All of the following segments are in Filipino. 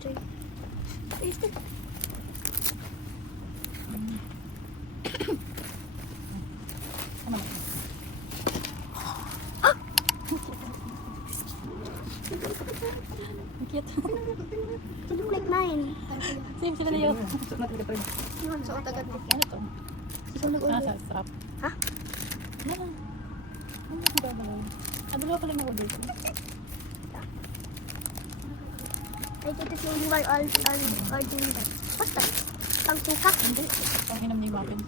Joy. Taste it. Cute. It look like mine. Same sila na yun. Yun, so tagad ko. Ano to? Ikaw nag-order. Sa strap. Ha? Ano? Ano yung babalaw? Dalawa pala na-order ko. I think it's the only one are doing that. What's that? Pang suka? Hindi. Pang hinam niya yung muffin.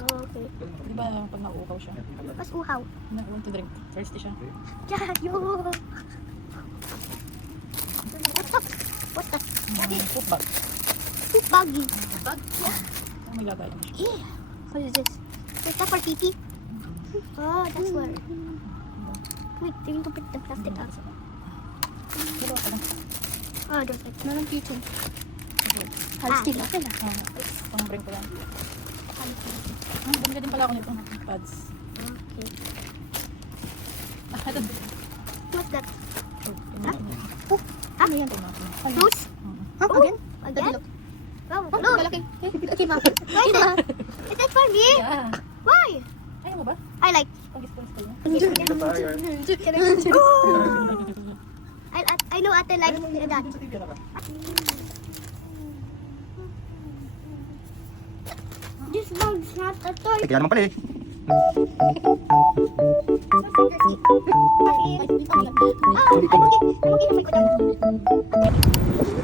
Oh, okay. Di ba pag nauukaw siya? Mas uhaw. Want to drink. Thirsty siya. Yeah, yo. What's that? Poop bag. Poop baggy. Bag? Yeah. Oh my god. Eh, what is this? Is that for pee? Oh, that's where. Wait, tingin ko the plastic out. Dalawa pala. Oh, there's like Meron kitchen. halstig natin ah. Pang bring ko yan. Bumili din pala ako nito. Pads. Okay. Ito. What's that? Ha? Oh, ha? Ano yan? Tomato. Fruits? Huh? Again? Again? Wow, Oh, no. malaki. Why is that? Is that for me? Yeah. Why? Ayaw mo ba? I like. Pag-sponsor ko yan. I know ate like that. This one's not a toy. Kaya naman pala eh. I'm okay.